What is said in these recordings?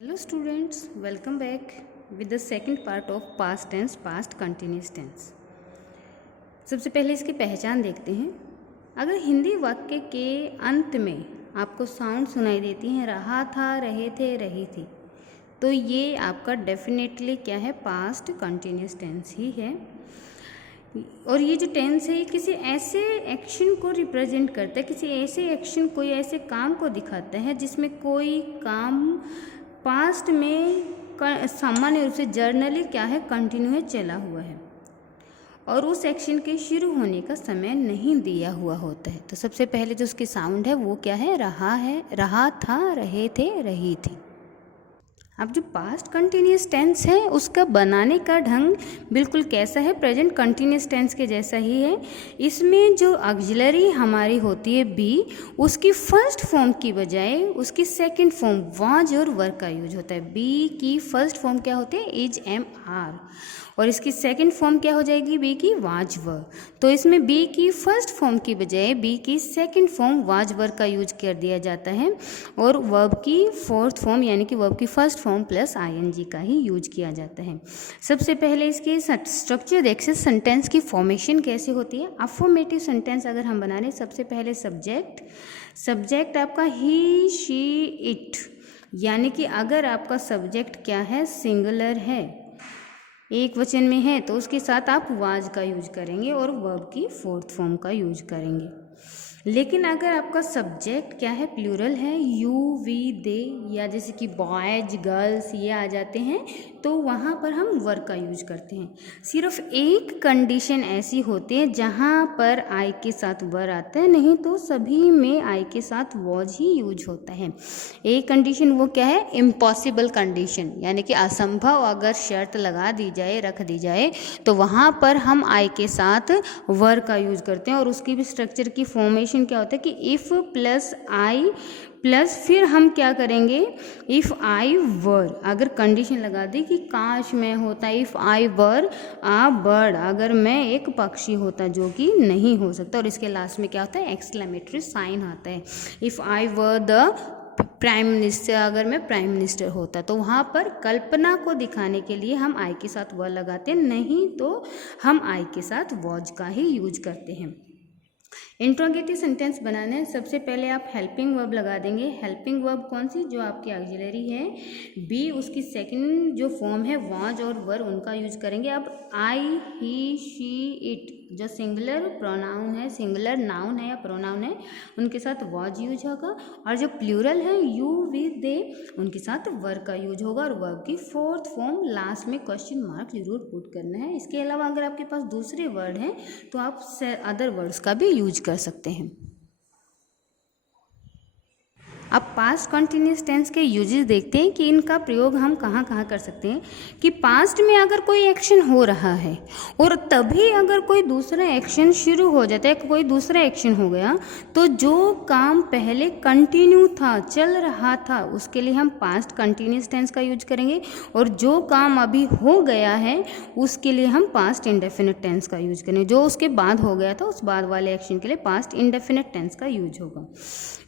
Hello students, welcome back with the second part of past tense, past continuous tense. सबसे पहले इसकी पहचान देखते हैं। अगर हिंदी वाक्य के अंत में आपको साउंड सुनाई देती हैं रहा था, रहे थे, रही थी, तो ये आपका डेफिनेटली क्या है, पास्ट कंटिन्यूस टेंस ही है। और ये जो टेंस है ये किसी ऐसे एक्शन को रिप्रेजेंट करता है, किसी ऐसे एक्शन, कोई ऐसे काम को दिखाता है जिसमें कोई काम पास्ट में सामान्य रूप से जर्नली क्या है, कंटिन्यू है, चला हुआ है और उस एक्शन के शुरू होने का समय नहीं दिया हुआ होता है। तो सबसे पहले जो उसकी साउंड है वो क्या है, रहा था, रहे थे, रही थी। अब जो पास्ट कंटिन्यूस टेंस है उसका बनाने का ढंग बिल्कुल कैसा है, प्रेजेंट कंटिन्यूस टेंस के जैसा ही है। इसमें जो ऑक्सिलरी हमारी होती है बी, उसकी फर्स्ट फॉर्म की बजाय उसकी सेकंड फॉर्म वाज और वर का यूज होता है। बी की फर्स्ट फॉर्म क्या होती है, इज, एम, आर, और इसकी सेकंड फॉर्म क्या हो जाएगी, बी की वाज, वर। तो इसमें बी की फर्स्ट फॉर्म की बजाय बी की सेकंड फॉर्म वाज, वर का यूज कर दिया जाता है और वर्ब की फोर्थ फॉर्म यानी कि वर्ब की फर्स्ट फॉर्म प्लस आईएनजी का ही यूज किया जाता है। सबसे पहले इसके स्ट्रक्चर देखिए, सेंटेंस की फॉर्मेशन कैसे होती है। अफर्मेटिव सेंटेंस अगर हम बना रहे, सबसे पहले सब्जेक्ट आपका ही, शी, इट, यानी कि अगर आपका सब्जेक्ट क्या है, सिंगुलर है, एक वचन में है, तो उसके साथ आप वाज का यूज करेंगे और वर्ब की फोर्थ फॉर्म का यूज करेंगे। लेकिन अगर आपका सब्जेक्ट क्या है, प्लूरल है, यू, वी, दे, या जैसे कि बॉयज, गर्ल्स ये आ जाते हैं, तो वहाँ पर हम वर का यूज करते हैं। सिर्फ एक कंडीशन ऐसी होती है जहाँ पर आई के साथ वर आता है, नहीं तो सभी में आई के साथ वॉज ही यूज होता है। एक कंडीशन वो क्या है, इम्पॉसिबल कंडीशन, यानी कि असंभव अगर शर्त लगा दी जाए, रख दी जाए, तो वहाँ पर हम आई के साथ वर का यूज करते हैं। और उसकी भी स्ट्रक्चर की फॉर्मेशन क्या होता है कि इफ प्लस आई प्लस फिर हम क्या करेंगे, इफ आई वर, अगर कंडीशन लगा दी कि काश मैं होता, if I were uh bird, अगर मैं एक पक्षी होता, जो कि नहीं हो सकता। और इसके लास्ट में क्या होता है, एक्सक्लेमेटरी साइन आता है। If I were the prime minister, अगर मैं प्राइम मिनिस्टर होता, तो वहाँ पर कल्पना को दिखाने के लिए हम आई के साथ वर लगाते हैं, नहीं तो हम आई के साथ वॉज का ही यूज करते हैं। इंट्रोगेटिव सेंटेंस बनाना है, सबसे पहले आप हेल्पिंग वर्ब लगा देंगे। हेल्पिंग वर्ब कौन सी, जो आपकी ऑक्सिलरी है बी, उसकी सेकंड जो फॉर्म है वाज और वर, उनका यूज करेंगे। अब आई, ही, शी, इट, जो सिंगुलर प्रोनाउन है, सिंगुलर नाउन है या प्रोनाउन है, उनके साथ वाज यूज होगा। और जो प्लूरल है यू, वी, दे, उनके साथ वर का यूज होगा। और वर्ब की फोर्थ फॉर्म लास्ट में क्वेश्चन मार्क जरूर पुट करना है। इसके अलावा अगर आपके पास दूसरे वर्ड हैं तो आप अदर वर्ड्स का भी यूज कर सकते हैं। अब पास्ट कंटिन्यूस टेंस के यूजेस देखते हैं कि इनका प्रयोग हम कहाँ कहाँ कर सकते हैं। कि पास्ट में अगर कोई एक्शन हो रहा है और तभी अगर कोई दूसरा एक्शन शुरू हो जाता है, कोई दूसरा एक्शन हो गया, तो जो काम पहले कंटिन्यू था, चल रहा था, उसके लिए हम पास्ट कंटिन्यूस टेंस का यूज करेंगे। और जो काम अभी हो गया है उसके लिए हम पास्ट इंडेफिनिट टेंस का यूज करेंगे। जो उसके बाद हो गया था उस बाद वाले एक्शन के लिए पास्ट इंडेफिनिट टेंस का यूज होगा।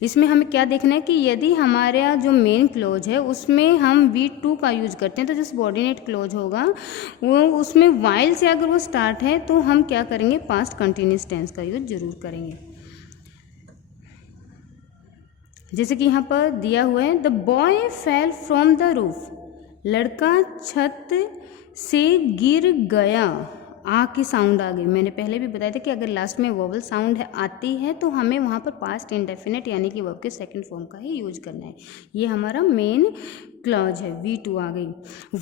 इसमें हमें क्या देखना है कि यदि हमारा जो मेन क्लोज है उसमें हम V2 का यूज करते हैं, तो जो सबऑर्डिनेट क्लोज होगा वो उसमें वाइल से अगर वो स्टार्ट है तो हम क्या करेंगे, पास्ट कंटिन्यूस टेंस का यूज जरूर करेंगे। जैसे कि यहाँ पर दिया हुआ है, the boy fell from the roof, लड़का छत से गिर गया। आ की साउंड आ गई। मैंने पहले भी बताया था कि अगर लास्ट में वोवल साउंड है आती है तो हमें वहाँ पर पास्ट इंडेफिनिट यानी कि वर्ब के सेकंड फॉर्म का ही यूज करना है। ये हमारा मेन क्लॉज है। V2 आ गई।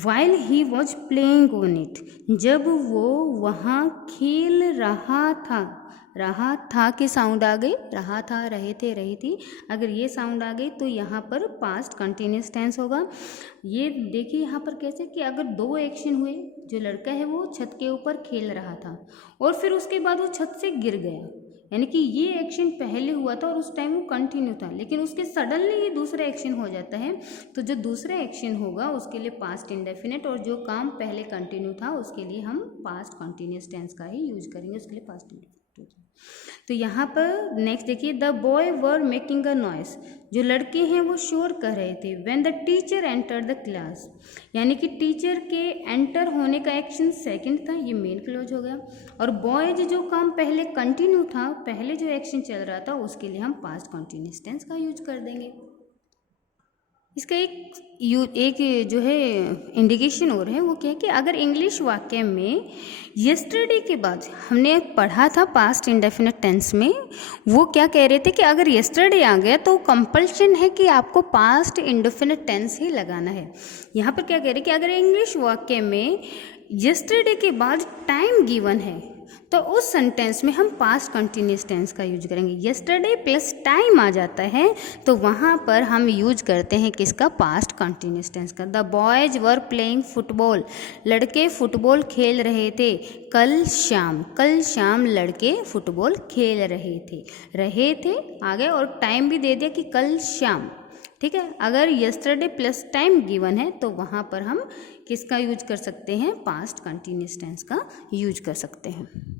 While he was playing on it, जब वो वहाँ खेल रहा था की साउंड आ गई। रहा था, रहे थे, रही थी, अगर ये साउंड आ गई तो यहाँ पर पास्ट कंटिन्यूस टेंस होगा। ये देखिए यहाँ पर कैसे कि अगर दो एक्शन हुए, जो लड़का है वो छत के ऊपर खेल रहा था और फिर उसके बाद वो छत से गिर गया, यानी कि ये एक्शन पहले हुआ था और उस टाइम वो कंटिन्यू था, लेकिन उसके सडनली ये दूसरा एक्शन हो जाता है, तो जो दूसरा एक्शन होगा उसके लिए पास्ट इंडेफिनिट, और जो काम पहले कंटिन्यू था उसके लिए हम पास्ट कंटिन्यूस टेंस का ही यूज करेंगे, उसके लिए पास्ट इंडेफिनिट। तो यहाँ पर नेक्स्ट देखिए, the boy were making a noise, जो लड़के हैं वो शोर कर रहे थे। When the teacher enter the class, यानी कि टीचर के एंटर होने का एक्शन सेकंड था, ये मेन क्लोज हो गया। और बॉयज जो काम पहले कंटिन्यू था, पहले जो एक्शन चल रहा था, उसके लिए हम पास्ट कंटिन्यूअस टेंस का यूज कर देंगे। इसका एक जो है इंडिकेशन और है, वो क्या है कि अगर इंग्लिश वाक्य में यस्टरडे के बाद हमने पढ़ा था पास्ट इंडेफिनिट टेंस में, वो क्या कह रहे थे कि अगर यस्टरडे आ गया तो कंपल्शन है कि आपको पास्ट इंडेफिनिट टेंस ही लगाना है। यहाँ पर क्या कह रहे हैं कि अगर इंग्लिश वाक्य में यस्टरडे के बाद टाइम गिवन है तो उस सेंटेंस में हम पास्ट कंटिन्यूअस टेंस का यूज करेंगे। यस्टरडे प्लस टाइम आ जाता है तो वहाँ पर हम यूज करते हैं किसका, पास्ट कंटिन्यूअस टेंस का। The boys were playing football, लड़के फुटबॉल खेल रहे थे कल शाम लड़के फुटबॉल खेल रहे थे आगे, और टाइम भी दे दिया कि कल शाम, ठीक है। अगर यस्टरडे प्लस टाइम गिवन है तो वहाँ पर हम किसका यूज कर सकते हैं, पास्ट कंटिन्यूअस टेंस का यूज कर सकते हैं।